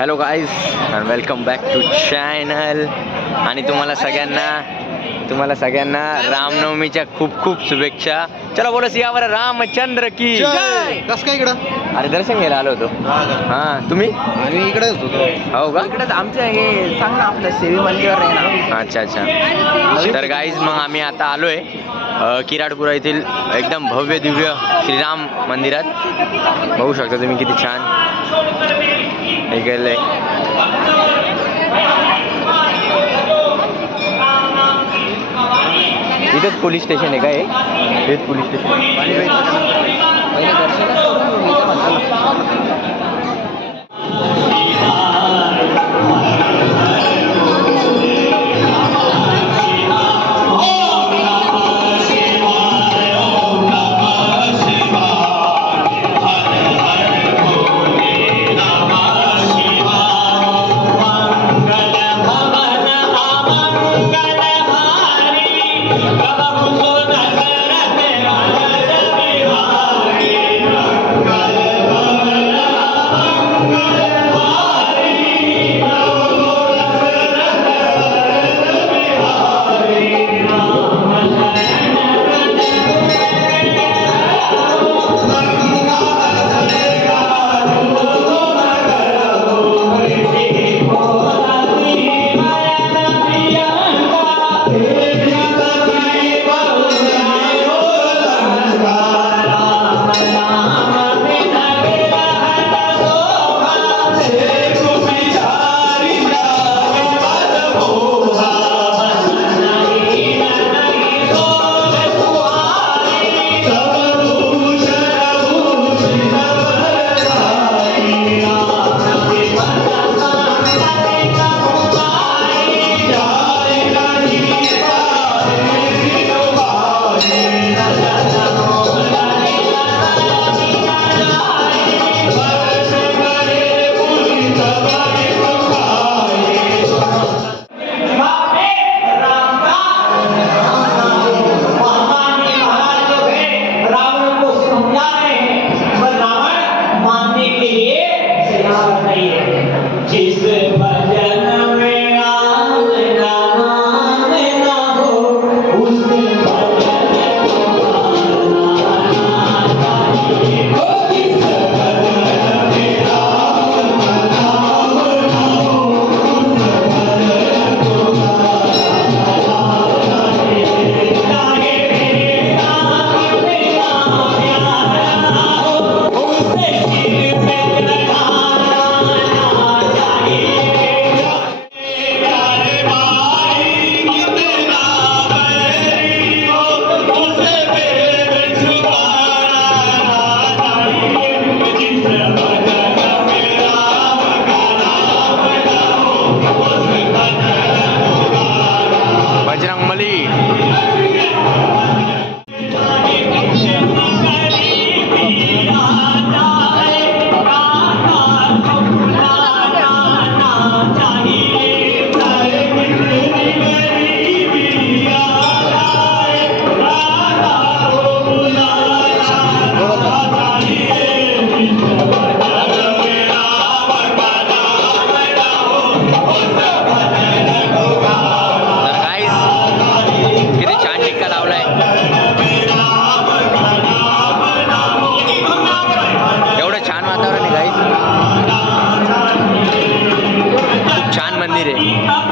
Hello guys and welcome back to channel. आणि तुम्हाला सगळ्यांना रामनवमीच्या खूप खूप शुभेच्छा. चला बोला सियावर रामचंद्र की जय. कसं काय इकडं? अरे दर्शन घ्यायला आलो होतो. हां तुम्ही? आणि इकडेच होतो. हो का? इकडेच आमचं हे सांग ना आपलं सेवी मंदिर आहे ना. अच्छा अच्छा. तर गाईज मग आम्ही आता आलोय किराडपुरा येथील एकदम भव्य दिव्य श्रीराम मंदिरात. बघू शकता तुम्ही किती छान हे केलंय. इथेच पोलीस स्टेशन आहे का हे? हेच पोलीस स्टेशन.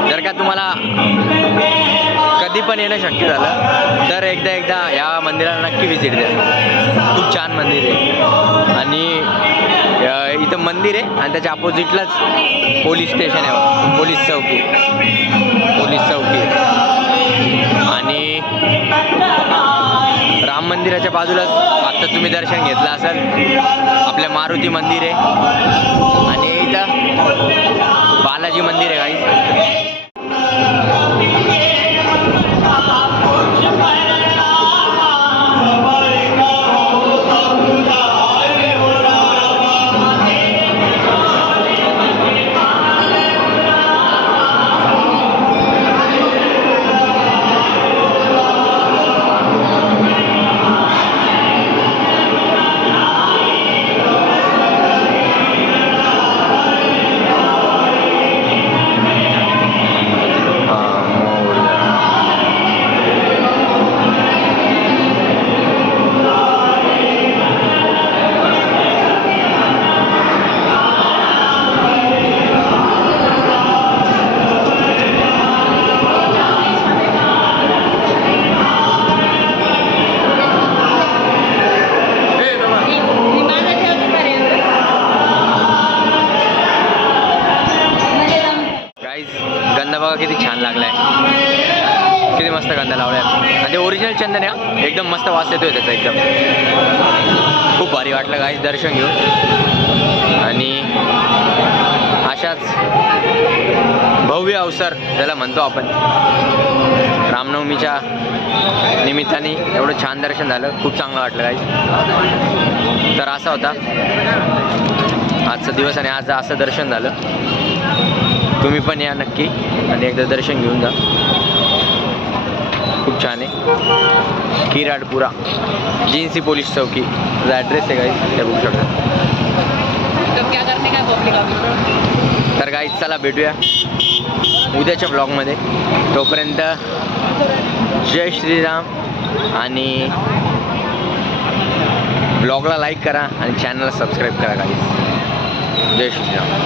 जर का तुम्हाला कधी पण येणं शक्य झालं तर एकदा या मंदिराला नक्की व्हिजिट द्या. खूप छान मंदिर आहे. आणि इथं मंदिर आहे आणि त्याच्या अपोजिटलाच पोलीस स्टेशन आहे. पोलीस चौकी आणि राम मंदिराच्या बाजूलाच आत्ता तुम्ही दर्शन घेतलं असेल आपल्या मारुती मंदिर आहे. आणि इथं बालाजी मंदिर आहे गाईस. बघा किती छान लागलाय, किती मस्त गंध लावलाय. आणि ते ओरिजिनल चंदन आहे, एकदम मस्त वास येतोय त्याचा एकदम. खूप भारी वाटलं गाईस दर्शन घेऊन. आणि अशाच भव्य अवसर ज्याला म्हणतो आपण, रामनवमीच्या निमित्ताने एवढं छान दर्शन झालं, खूप चांगलं वाटलं गाईस. तर असा होता आजचा दिवस आणि आज असं दर्शन झालं. तुम्ही पण या नक्की आणि एकदा दर्शन घेऊन जा. खूप छान आहे. किराडपुरा जिन्सी पोलीस चौकी ॲड्रेस आहे गाईस, ते बघू शकता. तर गाईस चला भेटूया उद्याच्या ब्लॉगमध्ये. तोपर्यंत जय श्रीराम. आणि ब्लॉगला लाईक करा आणि चॅनलला सबस्क्राईब करा गाईस. जय श्रीराम.